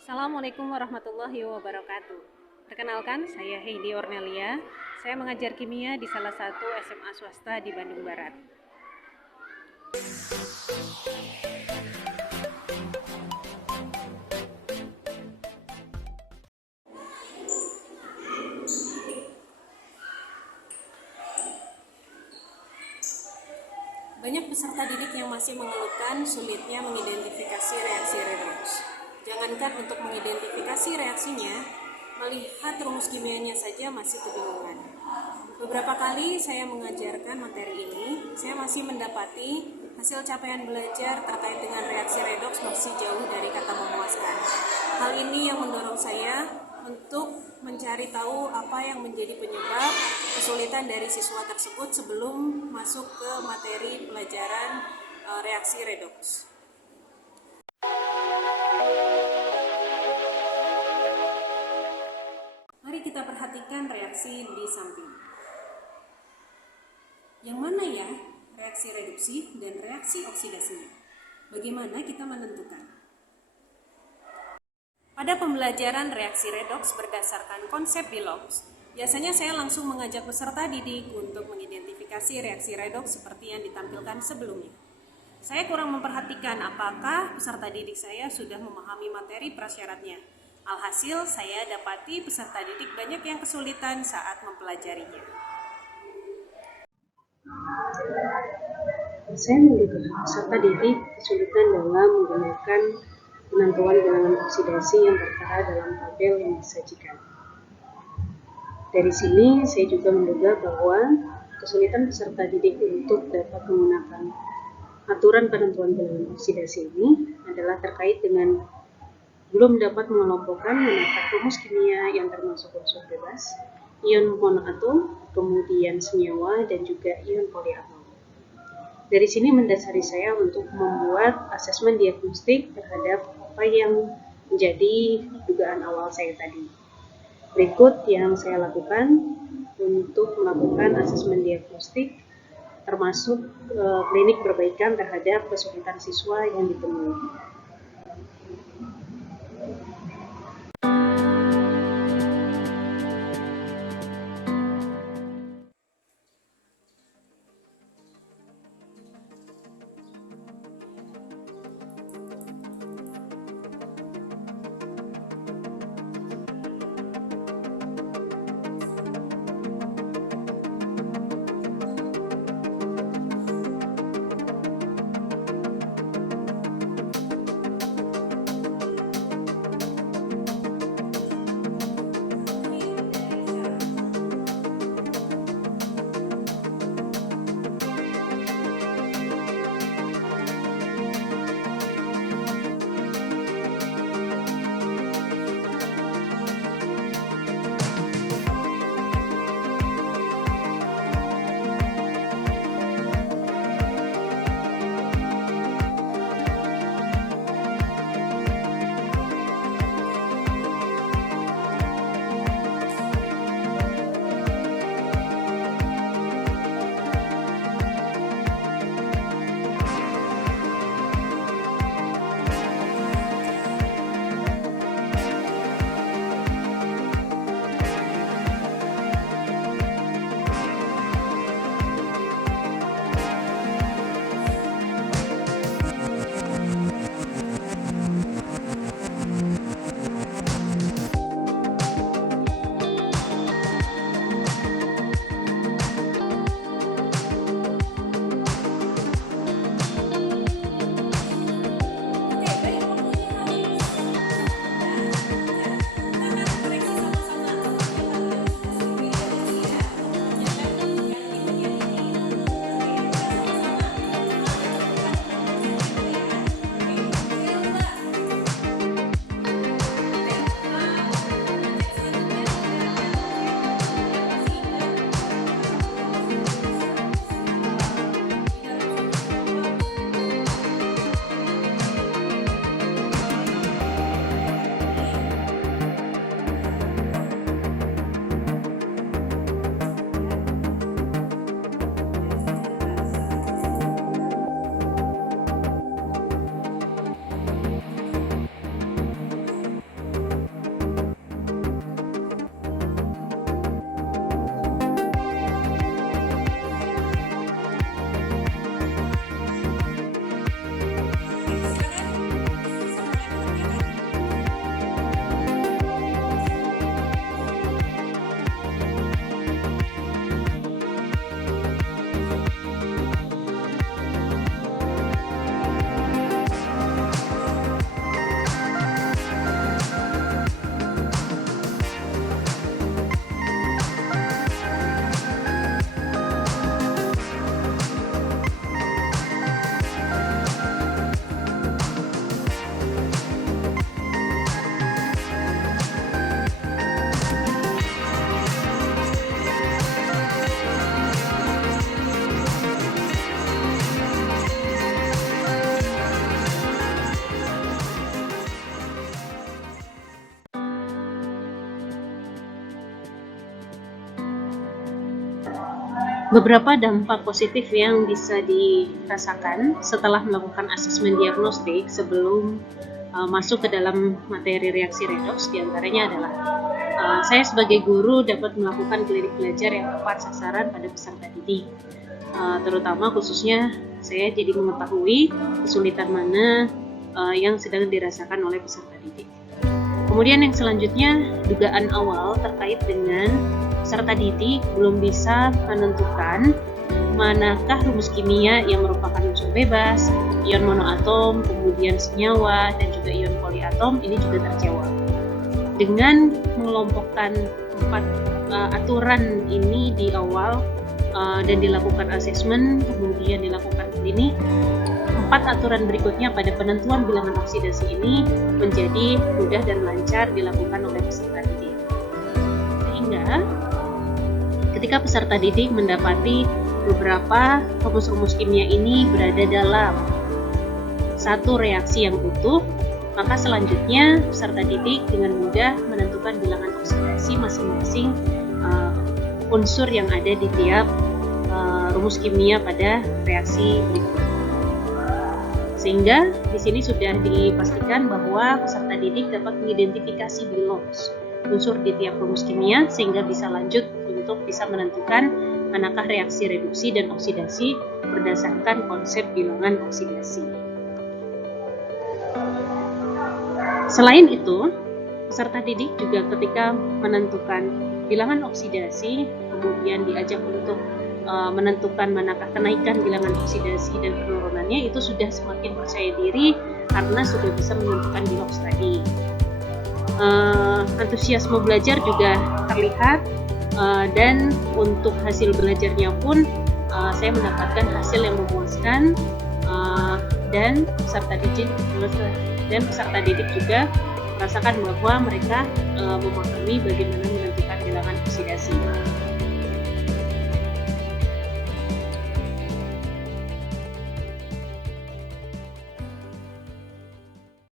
Assalamualaikum warahmatullahi wabarakatuh. Perkenalkan, saya Heidi Ornelia. Saya mengajar kimia di salah satu SMA swasta di Bandung Barat. Banyak peserta didik yang masih mengeluhkan sulitnya mengidentifikasi reaksi redox. Jangankan untuk mengidentifikasi reaksinya, melihat rumus kimianya saja masih kebingungan. Beberapa kali saya mengajarkan materi ini, saya masih mendapati hasil capaian belajar terkait dengan reaksi redox masih jauh dari kata memuaskan. Hal ini yang mendorong saya untuk mencari tahu apa yang menjadi penyebab kesulitan dari siswa tersebut sebelum masuk ke materi pelajaran reaksi redox. Mari kita perhatikan reaksi di samping. Yang mana ya reaksi reduksi dan reaksi oksidasinya? Bagaimana kita menentukan? Pada pembelajaran reaksi redoks berdasarkan konsep Bilox, biasanya saya langsung mengajak peserta didik untuk mengidentifikasi reaksi redoks seperti yang ditampilkan sebelumnya. Saya kurang memperhatikan apakah peserta didik saya sudah memahami materi prasyaratnya. Alhasil, saya dapati peserta didik banyak yang kesulitan saat mempelajarinya. Saya menduga peserta didik kesulitan dalam menggunakan penentuan bilangan oksidasi yang tertera dalam tabel yang disajikan. Dari sini, saya juga menduga bahwa kesulitan peserta didik untuk dapat menggunakan aturan penentuan bilangan oksidasi ini adalah terkait dengan belum dapat mengelompokkan menata rumus kimia yang termasuk unsur bebas, ion monoatom, kemudian senyawa, dan juga ion poliatom. Dari sini mendasari saya untuk membuat asesmen diagnostik terhadap apa yang menjadi dugaan awal saya tadi. Berikut yang saya lakukan untuk melakukan asesmen diagnostik termasuk klinik perbaikan terhadap kesulitan siswa yang ditemui. Beberapa dampak positif yang bisa dirasakan setelah melakukan asesmen diagnostik sebelum masuk ke dalam materi reaksi redoks diantaranya adalah saya sebagai guru dapat melakukan klinik belajar yang tepat sasaran pada peserta didik. Terutama khususnya saya jadi mengetahui kesulitan mana yang sedang dirasakan oleh peserta didik. Kemudian yang selanjutnya, dugaan awal terkait dengan peserta didik belum bisa menentukan manakah rumus kimia yang merupakan unsur bebas, ion monoatom, kemudian senyawa, dan juga ion poliatom ini juga terjawab. Dengan mengelompokkan 4 aturan ini di awal dan dilakukan asesmen, kemudian dilakukan klinik, 4 aturan berikutnya pada penentuan bilangan oksidasi ini menjadi mudah dan lancar dilakukan oleh peserta didik. Sehingga ketika peserta didik mendapati beberapa rumus-rumus kimia ini berada dalam satu reaksi yang utuh, maka selanjutnya peserta didik dengan mudah menentukan bilangan oksidasi masing-masing unsur yang ada di tiap rumus kimia pada reaksi berikutnya. Sehingga di sini sudah dipastikan bahwa peserta didik dapat mengidentifikasi bilangan unsur di tiap rumus kimia sehingga bisa lanjut untuk bisa menentukan manakah reaksi reduksi dan oksidasi berdasarkan konsep bilangan oksidasi. Selain itu, peserta didik juga ketika menentukan bilangan oksidasi kemudian diajak untuk menentukan manakah kenaikan bilangan oksidasi dan penurunannya, itu sudah semakin percaya diri karena sudah bisa menentukan bilangan tadi. Antusiasme belajar juga terlihat dan untuk hasil belajarnya pun saya mendapatkan hasil yang memuaskan dan peserta didik juga merasakan bahwa mereka memahami bagaimana menentukan bilangan oksidasi.